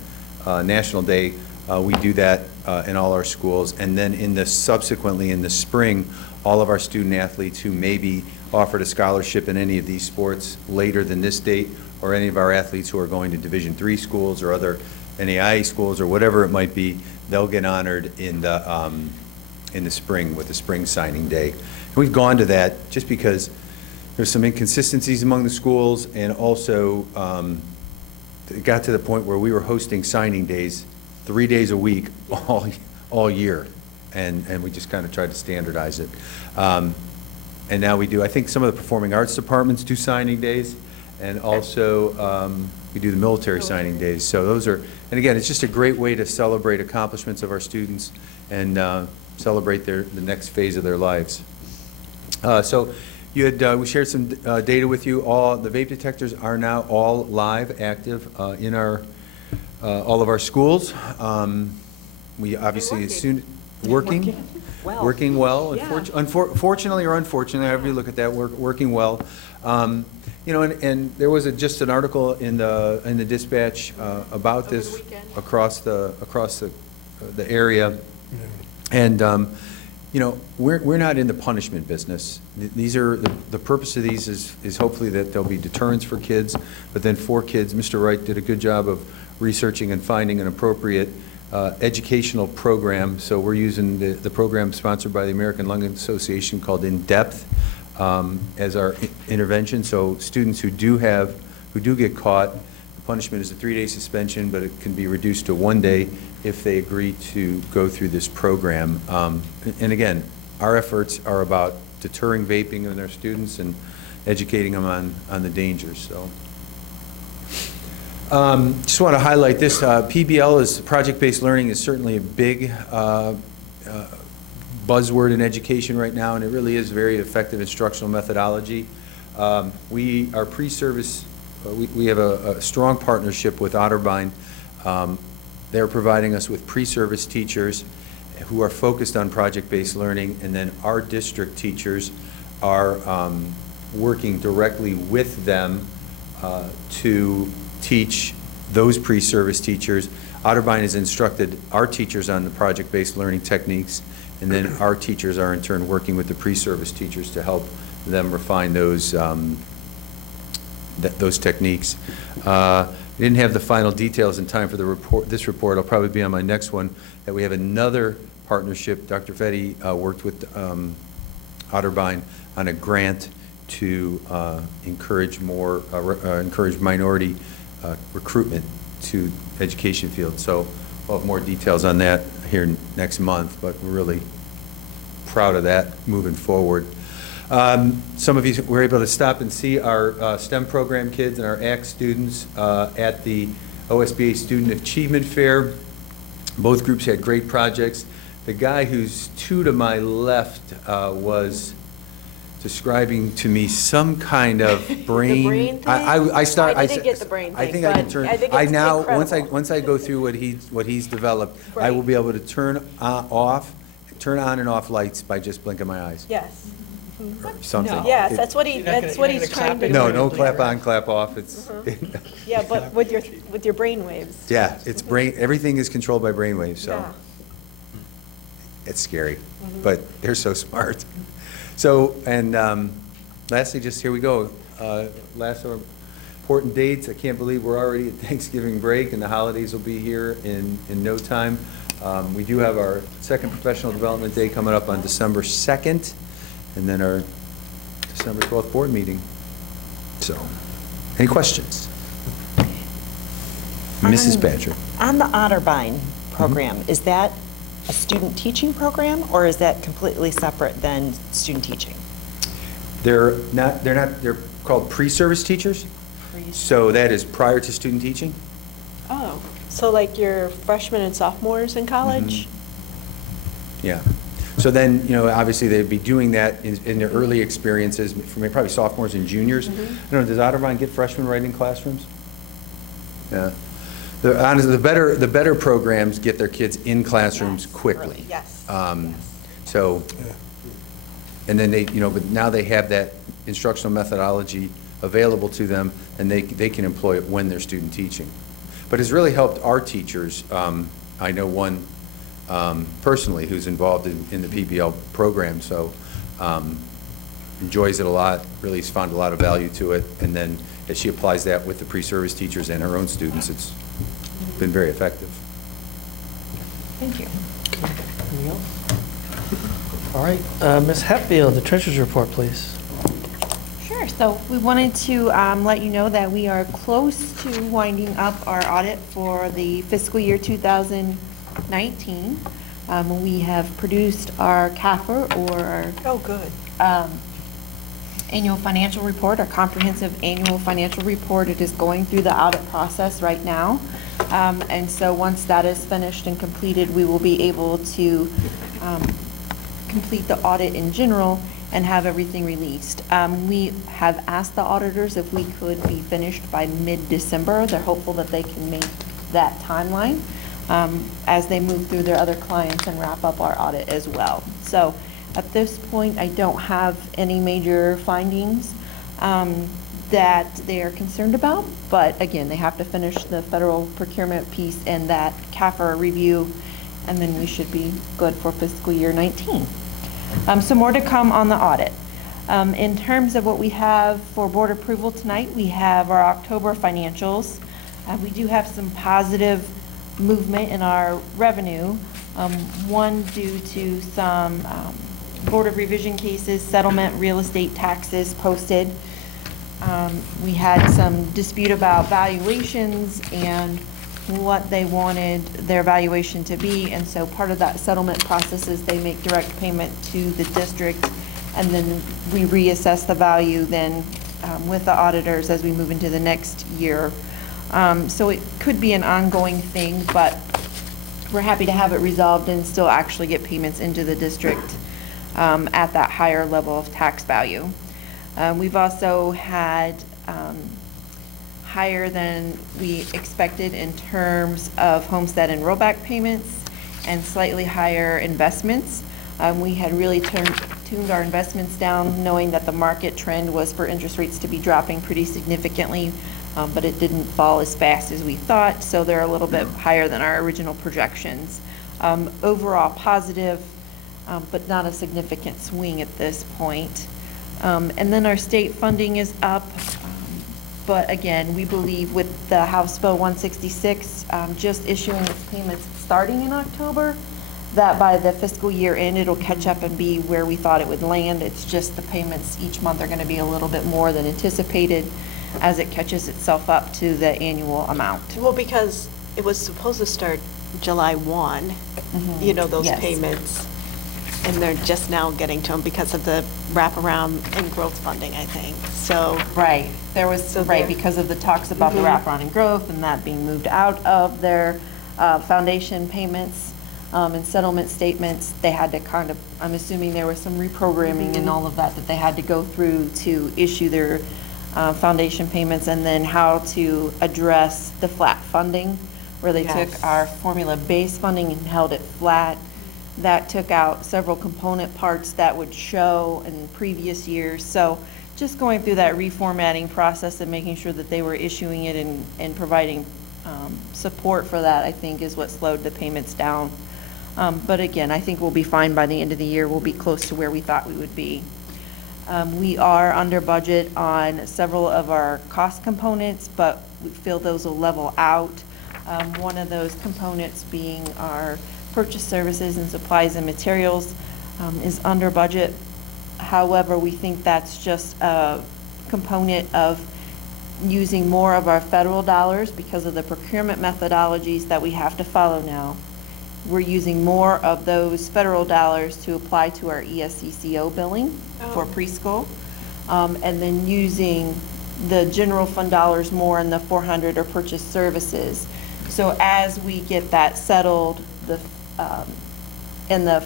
National Day. We do that in all our schools. And then subsequently in the spring, all of our student athletes who may be offered a scholarship in any of these sports later than this date, or any of our athletes who are going to Division III schools or other NAIA schools or whatever it might be, they'll get honored in the spring with the spring signing day. And we've gone to that just because there's some inconsistencies among the schools, and also it got to the point where we were hosting signing days 3 days a week all year, and we just kind of tried to standardize it. And now we do, I think some of the performing arts departments do signing days, and also we do the military signing days. So those are, and again, it's just a great way to celebrate accomplishments of our students and celebrate the next phase of their lives. So you had, we shared some data with you. All the vape detectors are now all live, active in all of our schools. We obviously working well. Yeah. Fortunately or unfortunately, however you look at that, working well. You know, and there was just an article in the Dispatch about this across the area, and you know, we're not in the punishment business. These are the purpose of these is hopefully that there'll be deterrence for kids, but then for kids, Mr. Wright did a good job of researching and finding an appropriate educational program. So we're using the program sponsored by the American Lung Association called In Depth as our intervention. So students who do get caught, the punishment is a 3-day suspension, but it can be reduced to 1 day if they agree to go through this program. And again, our efforts are about deterring vaping in their students and educating them on the dangers. So. Just want to highlight this. PBL is project-based learning is certainly a big buzzword in education right now, and it really is very effective instructional methodology. We are pre-service. We have a strong partnership with Otterbein. They're providing us with pre-service teachers, who are focused on project-based learning, and then our district teachers are working directly with them to teach those pre-service teachers. Otterbein has instructed our teachers on the project-based learning techniques, and then our teachers are in turn working with the pre-service teachers to help them refine those those techniques. I didn't have the final details in time for the report. This report will probably be on my next one. That we have another partnership. Dr. Fetty worked with Otterbein on a grant to encourage minority recruitment to education field. So we'll have more details on that here next month, but we're really proud of that moving forward. Some of you were able to stop and see our STEM program kids and our ACT students at the OSBA Student Achievement Fair. Both groups had great projects. The guy who's two to my left was describing to me some kind of brain. The brain thing? I didn't get the brain thing, I think I can but turn. I think I it's now incredible. once I go through what he's developed, I will be able to turn on and off lights by just blinking my eyes. Yes. Or something. Yes, that's what he's trying to do. No clap on, clap off. It's Yeah, but with your brain waves. yeah, it's everything is controlled by brain waves, so Yeah. it's scary, but they're so smart. So, and lastly, just here we go. Last important dates. I can't believe we're already at Thanksgiving break, and the holidays will be here in no time. We do have our second professional development day coming up on December 2nd, and then our December 12th board meeting. So, any questions? Mrs. Badger. On the Otterbein program, is that a student teaching program, or is that completely separate than student teaching? They're called pre-service teachers. So that is prior to student teaching? Oh, so like your freshmen and sophomores in college? Yeah. So then, obviously they'd be doing that in their early experiences, for probably sophomores and juniors. I don't know, does Otterbein get freshmen right in classrooms? Yeah. Honestly, the better programs get their kids in classrooms quickly. Yes. So, and then but now they have that instructional methodology available to them, and they can employ it when they're student teaching. But it's really helped our teachers. I know one personally who's involved in the PBL program, so enjoys it a lot, really has found a lot of value to it, and then as she applies that with the pre-service teachers and her own students, it's been very effective. Thank you. Anything else? All right, Ms. Hatfield, the treasurer's report, please. Sure, so we wanted to let you know that we are close to winding up our audit for the fiscal year 2019. We have produced our CAFR, or our Oh, good. annual financial report, our comprehensive annual financial report. It is going through the audit process right now. And so once that is finished and completed, we will be able to complete the audit in general and have everything released. We have asked the auditors if we could be finished by mid-December. They're hopeful that they can make that timeline as they move through their other clients and wrap up our audit as well. So at this point, I don't have any major findings that they are concerned about, but again, they have to finish the federal procurement piece and that CAFR review, and then we should be good for fiscal year 19. Some more to come on the audit. In terms of what we have for board approval tonight, we have our October financials. We do have some positive movement in our revenue, one due to some Board of Revision cases, settlement, real estate taxes posted. We had some dispute about valuations and what they wanted their valuation to be, and so part of that settlement process is they make direct payment to the district, and then we reassess the value then with the auditors as we move into the next year. So it could be an ongoing thing, but we're happy to have it resolved and still actually get payments into the district at that higher level of tax value. We've also had higher than we expected in terms of homestead and rollback payments, and slightly higher investments. We had really tuned our investments down, knowing that the market trend was for interest rates to be dropping pretty significantly, but it didn't fall as fast as we thought, so they're a little bit higher than our original projections. Overall positive, but not a significant swing at this point. And then our state funding is up, but again, we believe with the House Bill 166 just issuing its payments starting in October, that by the fiscal year end, it'll catch up and be where we thought it would land. It's just the payments each month are going to be a little bit more than anticipated as it catches itself up to the annual amount. Well, because it was supposed to start July 1, you know, those Yes. payments, and they're just now getting to them because of the wraparound and growth funding, I think, so. Right, there was, So right, there- because of the talks about the wraparound and growth and that being moved out of their foundation payments and settlement statements, they had to kind of, I'm assuming there was some reprogramming and all of that that they had to go through to issue their foundation payments, and then how to address the flat funding, where they took Yes. our formula-based funding and held it flat. That took out several component parts that would show in previous years. So just going through that reformatting process and making sure that they were issuing it and providing support for that, I think, is what slowed the payments down. But again, I think we'll be fine by the end of the year. We'll be close to where we thought we would be. We are under budget on several of our cost components, but we feel those will level out. One of those components being our purchase services and supplies and materials is under budget. However, we think that's just a component of using more of our federal dollars because of the procurement methodologies that we have to follow now. We're using more of those federal dollars to apply to our ESCCO billing for preschool, and then using the general fund dollars more in the 400 or purchase services. So as we get that settled, and the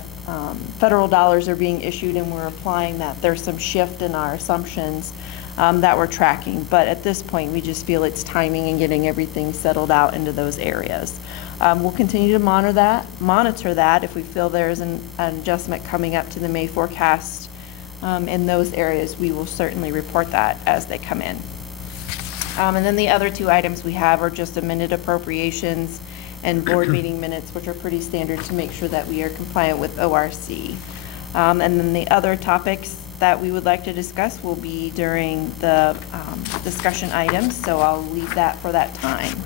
federal dollars are being issued and we're applying that, there's some shift in our assumptions that we're tracking. But at this point, we just feel it's timing and getting everything settled out into those areas. We'll continue to monitor that. If we feel there's an adjustment coming up to the May forecast in those areas, we will certainly report that as they come in. And then the other two items we have are just amended appropriations and board meeting minutes, which are pretty standard to make sure that we are compliant with ORC. And then the other topics that we would like to discuss will be during the discussion items, so I'll leave that for that time.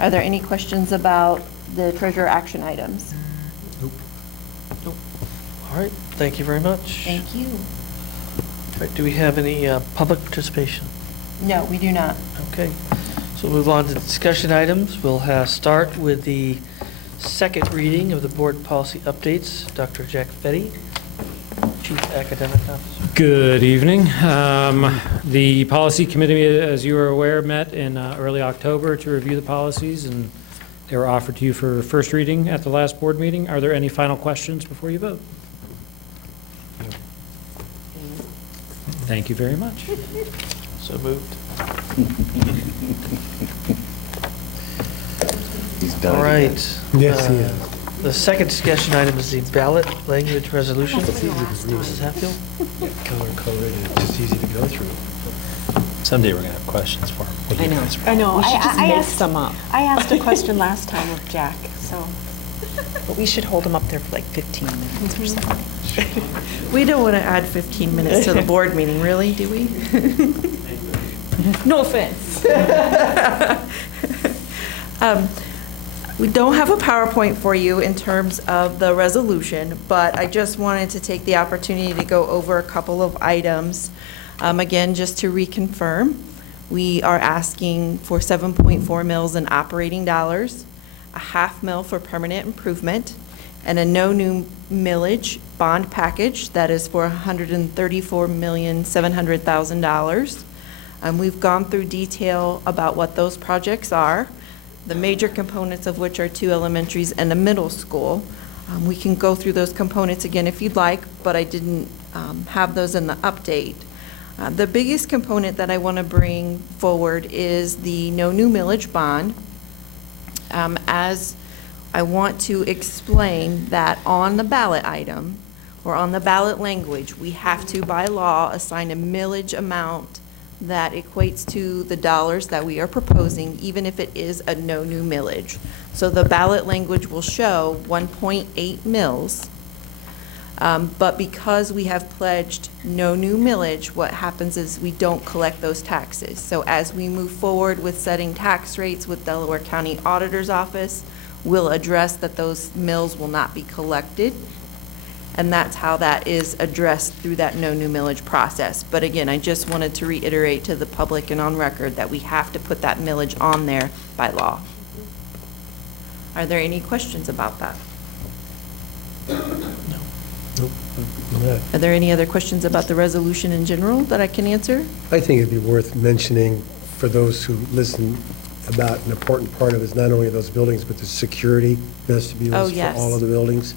Are there any questions about the treasurer action items? Nope. All right, thank you very much. Thank you. All right, do we have any public participation? No, we do not. Okay, so we'll move on to discussion items. We'll start with the second reading of the board policy updates. Dr. Jack Fetty, Chief Academic Officer. Good evening. The policy committee, as you are aware, met in early October to review the policies, and they were offered to you for first reading at the last board meeting. Are there any final questions before you vote? Thank you very much. So moved. He's done. All right. Yes, he is. The second discussion item is the ballot language resolution. Mrs. Hatfield? Color-coded, and it's just easy to go through. Someday we're going to have questions for him. What do you guys- I know, We should just I make asked, some up. I asked a question last time of Jack, so. But we should hold them up there for like 15 minutes or something. We don't want to add 15 minutes to the board meeting, really, do we? No offense. We don't have a PowerPoint for you in terms of the resolution, but I just wanted to take the opportunity to go over a couple of items. Again, just to reconfirm, we are asking for 7.4 mils in operating dollars, a half mil for permanent improvement, and a no new millage bond package that is for $134,700,000. We've gone through detail about what those projects are, the major components of which are 2 elementaries and a middle school. We can go through those components again if you'd like, but I didn't have those in the update. The biggest component that I want to bring forward is the no new millage bond. As I want to explain that on the ballot item, or on the ballot language, we have to, by law, assign a millage amount that equates to the dollars that we are proposing, even if it is a no new millage. So the ballot language will show 1.8 mills, but because we have pledged no new millage, what happens is we don't collect those taxes. So as we move forward with setting tax rates with Delaware County Auditor's Office, we'll address that those mills will not be collected. And that's how that is addressed through that no new millage process. But again, I just wanted to reiterate to the public and on record that we have to put that millage on there by law. Are there any questions about that? Nope. Not. Are there any other questions about the resolution in general that I can answer? I think it'd be worth mentioning for those who listen about an important part of it is not only those buildings, but the security vestibules Oh, for yes. all of the buildings.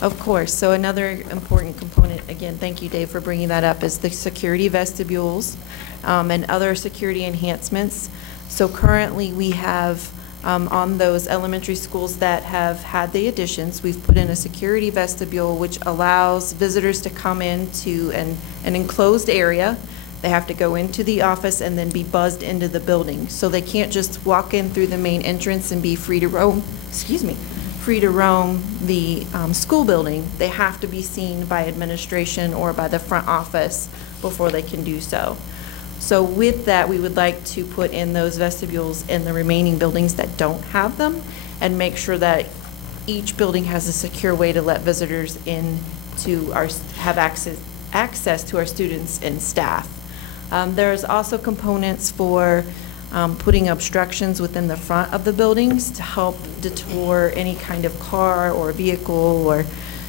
Of course. So another important component, again, thank you, Dave, for bringing that up, is the security vestibules and other security enhancements. So currently, we have on those elementary schools that have had the additions, we've put in a security vestibule which allows visitors to come into an enclosed area. They have to go into the office and then be buzzed into the building. So they can't just walk in through the main entrance and be free to roam, free to roam the school building. They have to be seen by administration or by the front office before they can do so. So with that, we would like to put in those vestibules in the remaining buildings that don't have them and make sure that each building has a secure way to let visitors in to have access to our students and staff. There's also components for putting obstructions within the front of the buildings to help detour any kind of car or vehicle or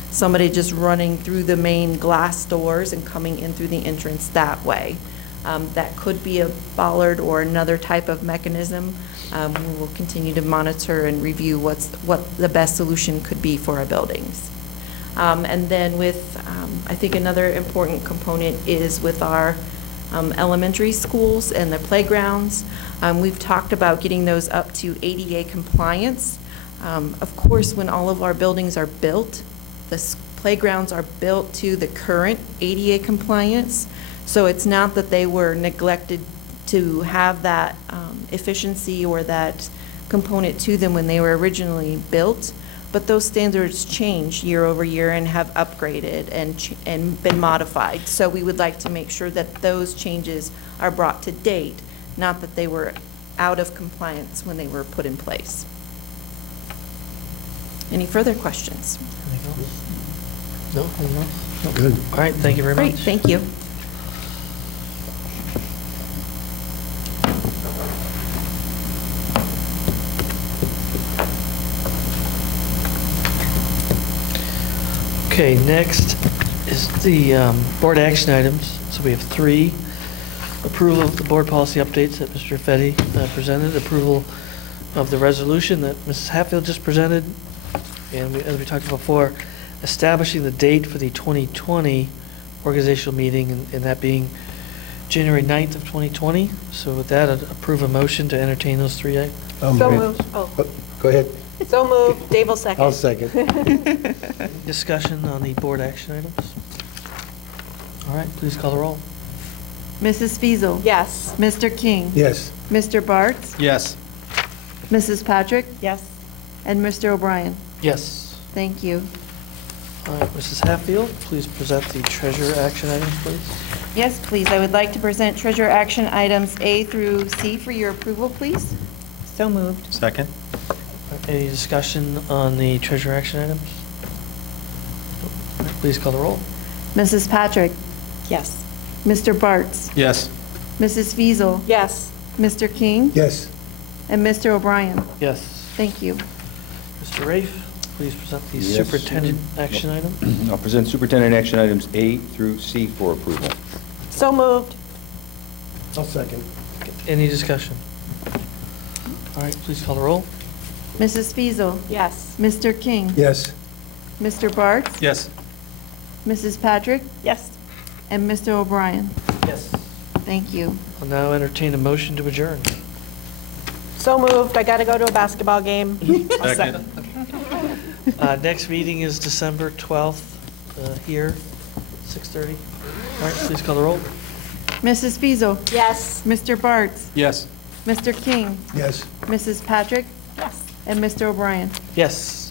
somebody just running through the main glass doors and coming in through the entrance that way. That could be a bollard or another type of mechanism. We will continue to monitor and review what the best solution could be for our buildings. And then with, I think another important component is with our elementary schools and the playgrounds. We've talked about getting those up to ADA compliance. Of course, when all of our buildings are built, the playgrounds are built to the current ADA compliance. So it's not that they were neglected to have that efficiency or that component to them when they were originally built, but those standards change year over year and have upgraded and been modified. So we would like to make sure that those changes are brought to date, not that they were out of compliance when they were put in place. Any further questions? Anything else? No? Anything else? No? Good. All right, thank you very much. Great, thank you. Okay, next is the board action items. So we have 3. Approval of the board policy updates that Mr. Fetty presented, approval of the resolution that Mrs. Hatfield just presented, and as we talked about before, establishing the date for the 2020 organizational meeting, and that being January 9th of 2020. So with that, I'd approve a motion to entertain those 3 items. So moved. Oh, Go ahead. so moved. Dave will second. I'll second. Discussion on the board action items? All right, please call the roll. Mrs. Fiesel, Yes. Mr. King, Yes. Mr. Bartz, Yes. Mrs. Patrick, Yes. and Mr. O'Brien. Yes. Thank you. All right, Mrs. Hatfield, please present the treasurer action items, please. Yes, please. I would like to present treasurer action items A through C for your approval, please. So moved. Second? Any discussion on the treasurer action items? All right, please call the roll. Mrs. Patrick, Yes. Mr. Bartz, Yes. Mrs. Fiesel, Yes. Mr. King, Yes. and Mr. O'Brien. Yes. Thank you. Mr. Rafe, please present the Yes. superintendent action item. I'll present superintendent action items A through C for approval. So moved. I'll second. Any discussion? All right, please call the roll. Mrs. Fiesel, Yes. Mr. King, Yes. Mr. Bartz, Yes. Mrs. Patrick, Yes. and Mr. O'Brien. Yes. Thank you. I'll now entertain a motion to adjourn. So moved. I got to go to a basketball game. Second. Next meeting is December 12th, here, 6:30. All right, please call the roll. Mrs. Fiesel, Yes. Mr. Bartz, Yes. Mr. King, Yes. Mrs. Patrick, Yes. and Mr. O'Brien. Yes.